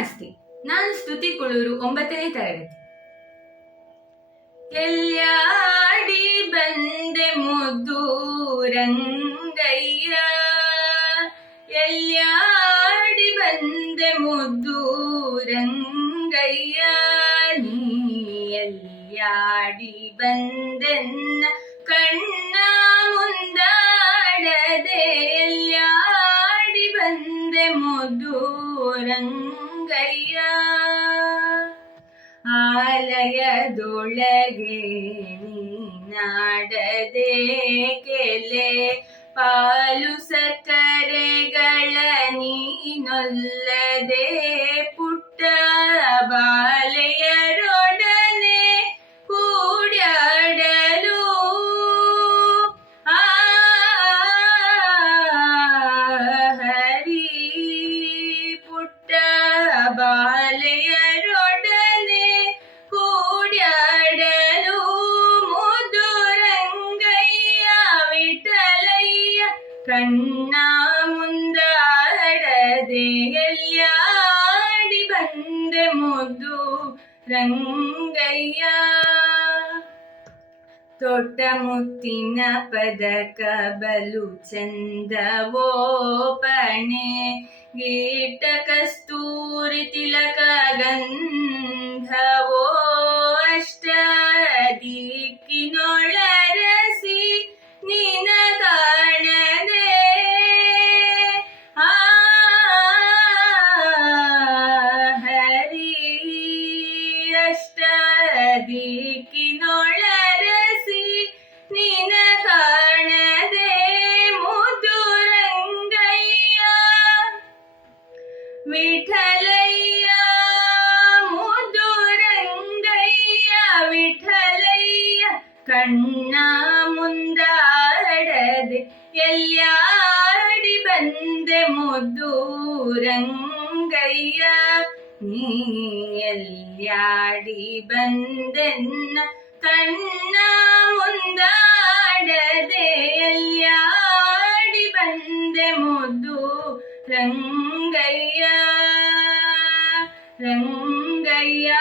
ನಮಸ್ತೆ ನಾನು ಸ್ತುತಿ ಕುಳೂರು ಒಂಬತ್ತನೇ ತರಗತಿ. ಎಲ್ಲಾಡಿ ಬಂದೆ ಮುದ್ದು ರಂಗಯ್ಯ ಎಲ್ಲಾಡಿ ಬಂದೆ ಮುದ್ದು ರಂಗಯ್ಯ ನೀ ಎಲ್ಲಾಡಿ ಬಂದೆನ್ನ ಕಣ್ಣ ಮುಂದಾಡದೆ. ಎಲ್ಲಾಡಿ ಬಂದೆ ಮುದ್ದು ರಂಗಯ್ಯ ಆಲಯದೊಳಗೆ ನೀನಾಡದೆ ಕೆಲೆ ಪಾಲು ಸಕ್ಕರೆಗಳ ನೀನೊಲ್ಲದೆ ಬಾಲೆಯರೊಡನೆ ಕೂಡ್ಯಾಡಲು ಮುದು ರಂಗಯ್ಯ ವಿಠಲಯ್ಯ ಕಣ್ಣ ಮುಂದಾಡದೆ ಎಲ್ಲಾಡಿ ಬಂದೆ ಮುದ್ದು ರಂಗಯ್ಯ ತೊಟ್ಟ ಮುತ್ತಿನ ಪದಕ ಬಲು ಚಂದವೋ ಪಣೆ ಗೀಟ ಕಸ್ತೂರಿ ತಿಲಕ ಗಂಧವೋ ಅಷ್ಟ ದಿಕ್ಕಿನೊಳರಸಿ ನಿನ ಕಾಣದೆ. ಆ ಹರಿ ಅಷ್ಟ ದಿಕ್ಕಿನೊಳರಸಿ വിഠലയ്യ മുതുരംഗയ്യ വിഠലയ്യ കണ്ണ മുന്താടത് എല്ലാടി ബന്ധ മുദൂരംഗയ്യ നീ എല്ലാടി ബന്ധെന്ന കണ്ണ മുന്താടതേ എല്ലാടി ബന്ധ മുദൂരംഗയ്യ ரங்கையா